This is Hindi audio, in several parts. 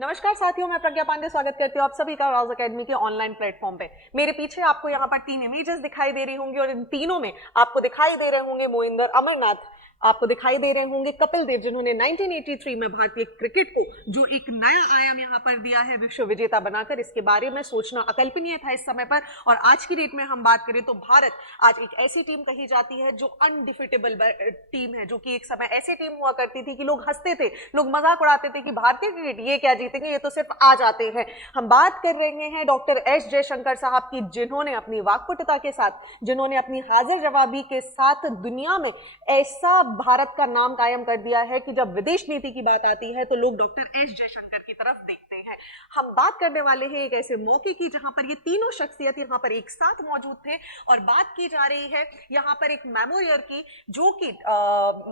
नमस्कार साथियों, मैं प्रज्ञा पांडे स्वागत करती हूँ आप सभी का राउज एकेडमी के ऑनलाइन प्लेटफॉर्म पे। मेरे पीछे आपको यहाँ पर 3 इमेजेस दिखाई दे रही होंगी और इन तीनों में आपको दिखाई दे रहे होंगे मोइंदर अमरनाथ, आपको दिखाई दे रहे होंगे कपिल देव, जिन्होंने 1983 में भारतीय क्रिकेट को जो एक नया आयाम यहाँ पर दिया है विश्व विजेता बनाकर। इसके बारे में सोचना अकल्पनीय था इस समय पर। और आज की डेट में हम बात करें तो भारत आज एक ऐसी टीम कही जाती है जो अनडिफिटेबल टीम है, जो कि एक समय ऐसी टीम हुआ करती थी कि लोग हंसते थे, लोग मजाक उड़ाते थे कि भारतीय क्रिकेट ये क्या जीतेंगे, ये तो सिर्फ आ जाते हैं। हम बात कर रहे हैं डॉक्टर एस जयशंकर साहब की, जिन्होंने अपनी वाक्पटुता के साथ, जिन्होंने अपनी हाजिर जवाबी के साथ दुनिया में ऐसा भारत का नाम कायम कर दिया है कि जब विदेश नीति की बात आती है तो लोग डॉक्टर एस जयशंकर की तरफ देखते हैं। हम बात करने वाले हैं एक ऐसे मौके की जहां पर ये तीनों शख्सियत यहां पर एक साथ मौजूद थे और बात की जा रही है यहां पर एक मेमोरियल की, जो कि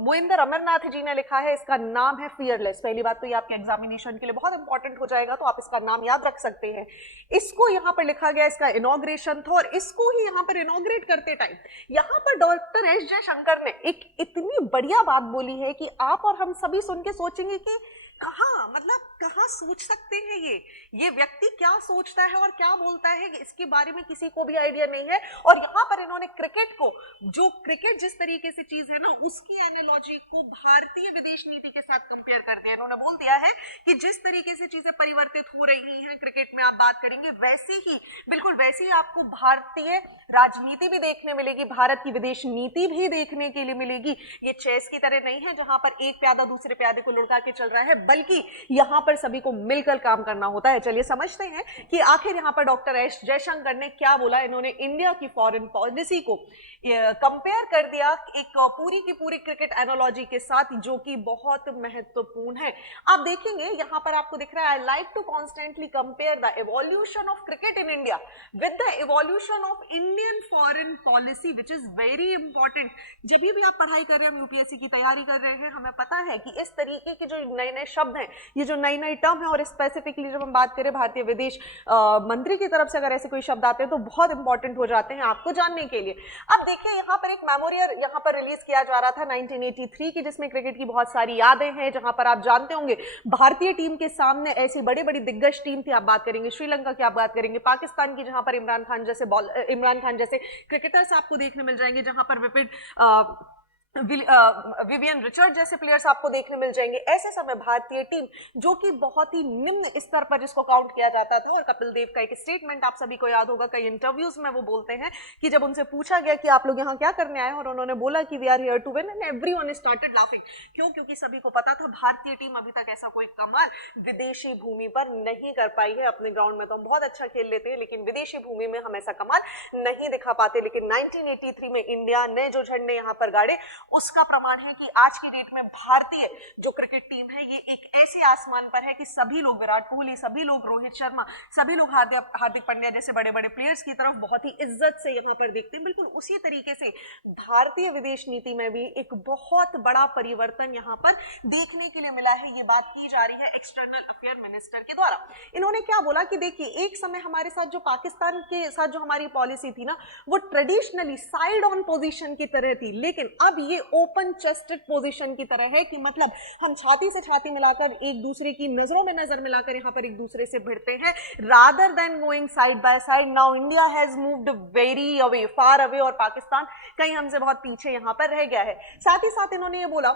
मोइंदर अमरनाथ जी ने लिखा है। इसका नाम है फियरलेस। पहली बात तो ये आपके एग्जामिनेशन के लिए बहुत इंपॉर्टेंट हो जाएगा, तो आप इसका नाम याद रख सकते हैं। इसको यहां पर लिखा गया, इसका इनॉग्रेशन था और इसको ही यहां पर इनॉग्रेट करते टाइम यहां पर डॉक्टर एस जयशंकर ने एक इतनी बढ़िया बात बोली है कि आप और हम सभी सुन के सोचेंगे कि कहां, मतलब कहां सोच सकते हैं ये व्यक्ति क्या सोचता है और क्या बोलता है, इसके बारे में किसी को भी आइडिया नहीं है। और यहां पर इन्होंने क्रिकेट को, जो क्रिकेट जिस तरीके से चीज है ना, उसकी एनालॉजी को भारतीय विदेश नीति के साथ कंपेयर कर दिया। इन्होंने बोल दिया है कि जिस तरीके से चीजें परिवर्तित हो रही हैं क्रिकेट में, आप बात करेंगे वैसी ही, बिल्कुल वैसी ही आपको भारतीय राजनीति भी देखने मिलेगी, भारत की विदेश नीति भी देखने के लिए मिलेगी। ये चेस की तरह नहीं है जहां पर एक प्यादा दूसरे प्यादे को लुढ़का के चल रहा है, बल्कि यहां पर सभी को मिलकर काम करना होता है। चलिए समझते हैं कि आखिर यहां पर डॉक्टर एस जयशंकर ने क्या बोला। इन्होंने इंडिया की फॉरेन पॉलिसी को कंपेयर कर दिया एक पूरी की पूरी क्रिकेट एनालॉजी के साथ, जो कि बहुत महत्वपूर्ण है। आप देखेंगे यहां पर आपको दिख रहा है, I like to constantly compare the evolution of cricket in India with the evolution of Indian foreign policy, which is very important. जब भी आप पढ़ाई कर रहे हैं, हम यूपीएससी की तैयारी कर रहे हैं, हमें पता है कि इस तरीके के जो नए नए शब्द हैं, ये जो नई नई टर्म है, और स्पेसिफिकली जब हम बात करें भारतीय विदेश मंत्री की तरफ से अगर ऐसे कोई शब्द आते हैं तो बहुत इंपॉर्टेंट हो जाते हैं आपको जानने के लिए। अब देखिए यहां पर एक मेमोरियल यहां पर रिलीज किया जा रहा था 1983 की, जिसमें क्रिकेट की बहुत सारी यादें हैं, जहां पर आप जानते होंगे भारतीय टीम के सामने ऐसी बड़ी बड़ी दिग्गज टीम थी। आप बात करेंगे श्रीलंका की, आप बात करेंगे पाकिस्तान की, जहां पर इमरान खान जैसे क्रिकेटर्स आपको देखने मिल जाएंगे, जहां पर विवियन रिचर्ड जैसे प्लेयर्स आपको देखने मिल जाएंगे। ऐसे समय भारतीय टीम, जो कि बहुत ही निम्न स्तर पर जिसको काउंट किया जाता था, और कपिल देव का एक स्टेटमेंट आप सभी को याद होगा, कई इंटरव्यूज में वो बोलते हैं कि जब उनसे पूछा गया कि आप लोग यहाँ क्या करने आए, और उन्होंने बोला कि we are here to win, and everyone started laughing. क्यों? क्योंकि सभी को पता था भारतीय टीम अभी तक ऐसा कोई कमाल विदेशी भूमि पर नहीं कर पाई है। अपने ग्राउंड में तो हम बहुत अच्छा खेल लेते हैं, लेकिन विदेशी भूमि में हम ऐसा कमाल नहीं दिखा पाते। लेकिन 1983 में इंडिया ने जो झंडे यहाँ पर गाड़े, उसका प्रमाण है कि आज की डेट में भारतीय जो क्रिकेट टीम है ये एक ऐसे आसमान पर है कि सभी लोग, विराट कोहली, सभी लोग, रोहित शर्मा, सभी लोग हार्दिक पांड्या जैसे बड़े बड़े प्लेयर्स की तरफ बहुत ही इज्जत से यहां पर देखते हैं। बिल्कुल उसी तरीके से भारतीय विदेश नीति में भी एक बहुत बड़ा परिवर्तन यहां पर देखने के लिए मिला है। ये बात की जा रही है एक्सटर्नल अफेयर मिनिस्टर के द्वारा। इन्होंने क्या बोला कि देखिए, एक समय हमारे साथ जो पाकिस्तान के साथ जो हमारी पॉलिसी थी ना, वो ट्रेडिशनली साइड ऑन पोजीशन की तरह थी, लेकिन अब ये ओपन चेस्टेड पोजीशन की तरह है कि मतलब हम छाती से छाती मिलाकर, एक दूसरे की नजरों में नजर मिलाकर यहां पर एक दूसरे से भिड़ते हैं, rather than going side by side. Now India has moved very away, far away, और पाकिस्तान कहीं हमसे बहुत पीछे यहां पर रह गया है। साथ ही साथ इन्होंने ये बोला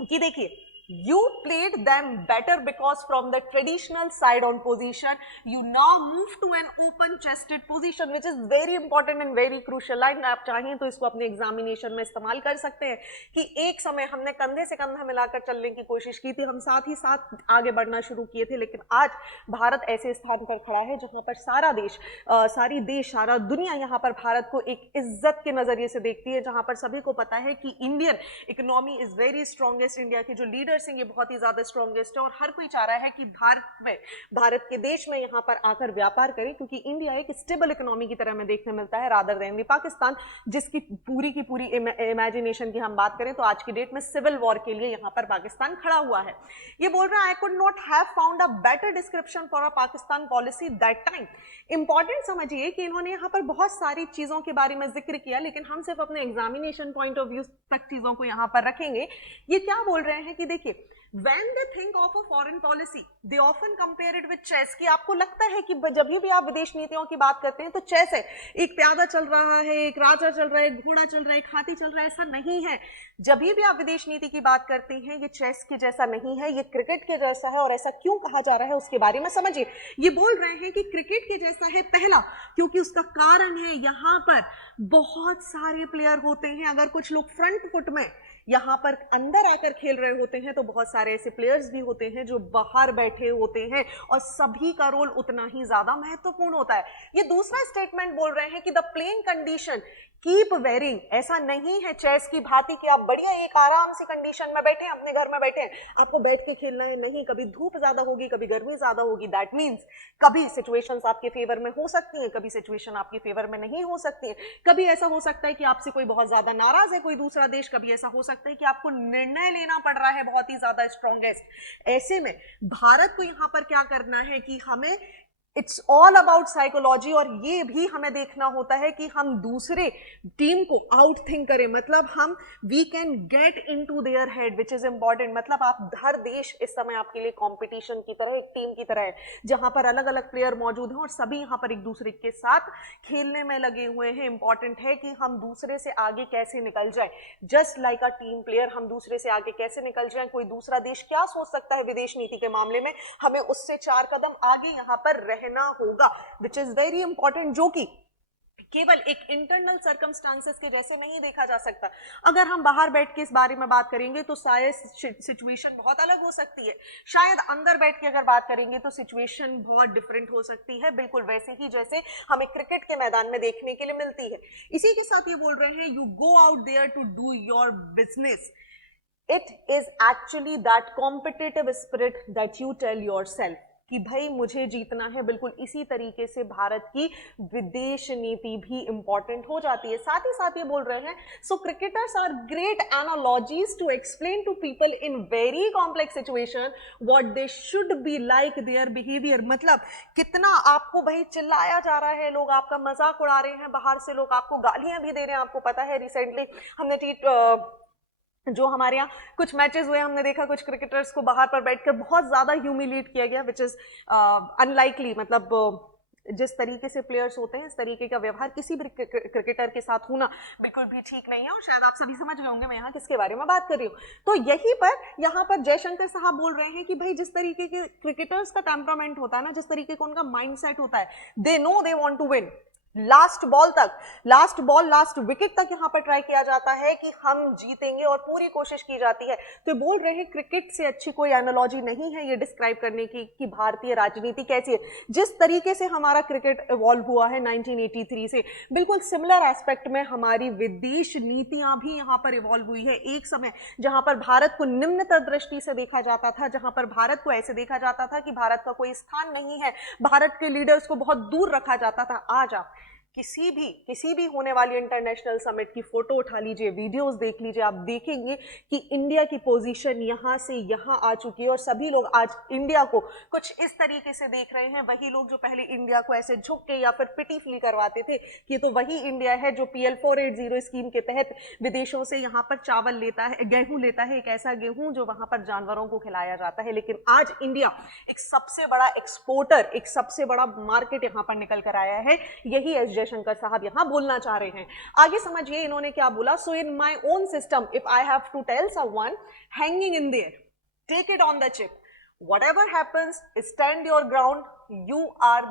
कि देखिए, you played them better because from the traditional side on position you now move to an open chested position, which is very important and very crucial line। आप चाहें तो इसको अपने एग्जामिनेशन में इस्तेमाल कर सकते हैं कि एक समय हमने कंधे से कंधा मिलाकर चलने की कोशिश की थी, हम साथ ही साथ आगे बढ़ना शुरू किए थे, लेकिन आज भारत ऐसे स्थान पर खड़ा है जहां पर सारा देश, सारा दुनिया यहां पर भारत को एक इज्जत के नजरिए से देखती है, जहां पर सभी को पता है कि Indian economy is very strongest, India के जो लीडर ये बहुत ही ज्यादा स्ट्रॉन्गेस्ट है, और हर कोई चाह रहा है कि भारत के देश में यहां पर आकर व्यापार करें, क्योंकि इंडिया एक स्टेबल इकोनॉमी की तरह में देखने मिलता है, रादर देन पाकिस्तान, जिसकी पूरी की पूरी इमेजिनेशन की हम बात करें तो आज की डेट में सिविल वॉर के लिए यहां पर पाकिस्तान खड़ा हुआ है। ये बोल रहा है, I could not have found a better description for a Pakistan policy that time. Important समझिए कि इन्होंने यहां पर बहुत सारी चीजों के बारे में जिक्र किया, लेकिन हम सिर्फ अपने एग्जामिनेशन पॉइंट ऑफ व्यू तक चीजों को यहां पर रखेंगे। ये क्या बोल रहे हैं कि देखिए, When they think of a foreign policy, they often compare it with chess. कि आपको लगता है कि जब भी आप विदेश नीतियों की बात करते हैं तो चेस है, एक प्यादा चल रहा है, एक राजा चल रहा है, एक घोड़ा चल रहा है, एक हाथी चल रहा है, ऐसा नहीं है। जब भी आप विदेश नीति की बात करते हैं ये चेस के जैसा नहीं है, ये क्रिकेट के जैसा है। और ऐसा क्यों कहा जा रहा है उसके बारे में समझिए। ये बोल रहे हैं कि क्रिकेट के जैसा है, पहला क्योंकि उसका कारण है यहां पर बहुत सारे प्लेयर होते हैं। अगर कुछ लोग फ्रंट फुट में यहां पर अंदर आकर खेल रहे होते हैं तो बहुत सारे ऐसे प्लेयर्स भी होते हैं जो बाहर बैठे होते हैं और सभी का रोल उतना ही ज्यादा महत्वपूर्ण होता है। ये दूसरा स्टेटमेंट बोल रहे हैं कि the playing condition keep varying. ऐसा नहीं है चेस की भांति कि आप बढ़िया एक आराम से कंडीशन में बैठे हैं, अपने घर में बैठे हैं, आपको बैठ के खेलना है। नहीं, कभी धूप ज्यादा होगी, कभी गर्मी ज्यादा होगी। दैट मीन्स कभी सिचुएशंस आपके फेवर में हो सकती हैं, कभी सिचुएशन आपके फेवर में नहीं हो सकती है। कभी ऐसा हो सकता है कि आपसे कोई बहुत ज्यादा नाराज है, कोई दूसरा देश। कभी ऐसा हो सकता है कि आपको निर्णय लेना पड़ रहा है बहुत ही ज्यादा स्ट्रॉन्गेस्ट। ऐसे में भारत को यहां पर क्या करना है कि हमें इट्स ऑल अबाउट साइकोलॉजी। और ये भी हमें देखना होता है कि हम दूसरे टीम को आउट थिंक करें, मतलब हम we can get into their head, which is important. मतलब आप हर देश इस समय आपके लिए कंपटीशन की तरह, एक टीम की तरह है जहां पर अलग अलग प्लेयर मौजूद हैं और सभी यहां पर एक दूसरे के साथ खेलने में लगे हुए हैं। इंपॉर्टेंट है कि हम दूसरे से आगे कैसे निकल जाए, just like a team player हम दूसरे से आगे कैसे निकल जाए। कोई दूसरा देश क्या सोच सकता है विदेश नीति के मामले में, हमें उससे 4 कदम आगे यहां पर रहना होगा, विच इज वेरी इंपॉर्टेंट, जो कि केवल एक इंटरनल सर्कमस्टांसेस के जैसे नहीं देखा जा सकता। अगर हम बाहर बैठ के इस बारे में बात करेंगे तो शायद सिचुएशन बहुत अलग हो सकती है। शायद अंदर बैठ के अगर बात करेंगे तो सिचुएशन बहुत डिफरेंट हो सकती है, बिल्कुल वैसे ही जैसे हमें क्रिकेट के मैदान में देखने के लिए मिलती है। इसी के साथ ये बोल रहे हैं, you go out there to do your business. It is actually that competitive spirit that you tell yourself कि भाई मुझे जीतना है। बिल्कुल इसी तरीके से भारत की विदेश नीति भी इंपॉर्टेंट हो जाती है। साथ ही साथ ये बोल रहे हैं, so cricketers are great analogies to explain to people in very complex situation what they should be like their behaviour. मतलब कितना आपको भाई चिल्लाया जा रहा है, लोग आपका मजाक उड़ा रहे हैं, बाहर से लोग आपको गालियां भी दे रहे हैं। आपको पता है रिसेंटली हमने जो हमारे यहाँ कुछ मैचेस हुए, हमने देखा कुछ क्रिकेटर्स को बाहर पर बैठकर बहुत ज्यादा ह्यूमिलेट किया गया, विच इज अनलाइकली। मतलब जिस तरीके से प्लेयर्स होते हैं इस तरीके का व्यवहार किसी भी क्रिकेटर के साथ होना बिल्कुल भी ठीक नहीं है। और शायद आप सभी समझ गए होंगे मैं यहाँ किसके बारे में बात कर रही हूँ। तो यहीं पर यहाँ पर जयशंकर साहब बोल रहे हैं कि भाई जिस तरीके के क्रिकेटर्स का टेम्परामेंट होता है ना, जिस तरीके का उनका माइंडसेट होता है, they know they want to win. Last ball तक, लास्ट बॉल, लास्ट विकेट तक यहां पर ट्राई किया जाता है कि हम जीतेंगे और पूरी कोशिश की जाती है। तो बोल रहे हैं क्रिकेट से अच्छी कोई एनालॉजी नहीं है ये डिस्क्राइब करने की कि भारतीय राजनीति कैसी है। जिस तरीके से हमारा क्रिकेट इवॉल्व हुआ है 1983 से, बिल्कुल सिमिलर एस्पेक्ट में हमारी विदेश नीतियां भी यहां पर इवॉल्व हुई है। एक समय जहां पर भारत को निम्नतर दृष्टि से देखा जाता था, जहां पर भारत को ऐसे देखा जाता था कि भारत का कोई स्थान नहीं है, भारत के लीडर्स को बहुत दूर रखा जाता था। आज आप किसी भी होने वाली इंटरनेशनल समिट की फोटो उठा लीजिए, वीडियोस देख लीजिए, आप देखेंगे कि इंडिया की पोजीशन यहां से यहां आ चुकी है और सभी लोग आज इंडिया को कुछ इस तरीके से देख रहे हैं। वही लोग जो पहले इंडिया को ऐसे झुक के या फिर पिटी फील करवाते थे कि तो वही इंडिया है जो PL 480 स्कीम के तहत विदेशों से यहां पर चावल लेता है, गेहूं लेता है, एक ऐसा गेहूं जो वहां पर जानवरों को खिलाया जाता है। लेकिन आज इंडिया एक सबसे बड़ा एक्सपोर्टर, एक सबसे बड़ा मार्केट यहां पर निकल कर आया है। यही जयशंकर साहब यहां बोलना चाह रहे हैं। आगे समझिए इन्होंने क्या बोला। So in my own system if I have to tell someone hanging in there, take it on the chip, whatever happens stand your ground, you are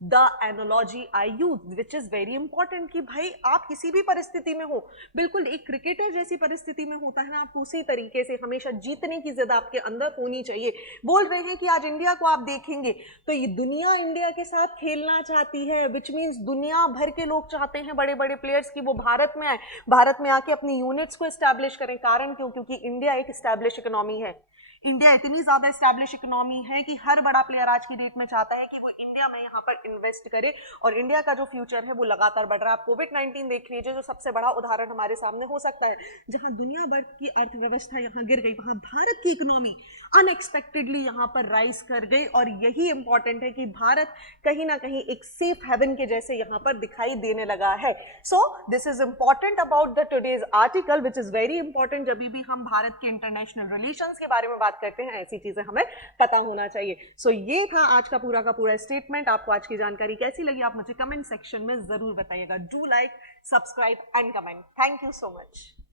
the analogy I use, which is very important कि भाई आप किसी भी परिस्थिति में हो, बिल्कुल एक क्रिकेटर जैसी परिस्थिति में होता है ना, आपको उसी तरीके से हमेशा जीतने की जिद आपके अंदर होनी चाहिए। बोल रहे हैं कि आज इंडिया को आप देखेंगे तो ये दुनिया इंडिया के साथ खेलना चाहती है, विच मीन्स दुनिया भर के लोग चाहते हैं बड़े बड़े प्लेयर्स की वो भारत में आए, भारत में आके अपनी यूनिट्स को एस्टैब्लिश करें। कारण क्यों? क्योंकि इंडिया एक एस्टैब्लिश इकोनॉमी है। इंडिया इतनी ज्यादा एस्टैब्लिश इकोनॉमी है कि हर बड़ा प्लेयर आज की डेट में चाहता है कि वो इंडिया में यहाँ पर इन्वेस्ट करे और इंडिया का जो फ्यूचर है वो लगातार बढ़ रहा है। आप कोविड-19 देख लीजिए, जो सबसे बड़ा उदाहरण हमारे सामने हो सकता है। जहां दुनिया भर की अर्थव्यवस्था यहाँ गिर गई, वहां भारत की इकोनॉमी अनएक्सपेक्टेडली यहाँ पर राइज कर गई। और यही इंपॉर्टेंट है कि भारत कहीं ना कहीं एक सेफ हेवन के जैसे यहाँ पर दिखाई देने लगा है। So this is important about the today's article, which is very important जब भी हम भारत के इंटरनेशनल रिलेशंस के बारे में बात करते हैं ऐसी चीजें हमें पता होना चाहिए। सो ये था आज का पूरा स्टेटमेंट। आपको आज की जानकारी कैसी लगी आप मुझे कमेंट सेक्शन में जरूर बताइएगा। Do like, subscribe and comment. Thank you so much.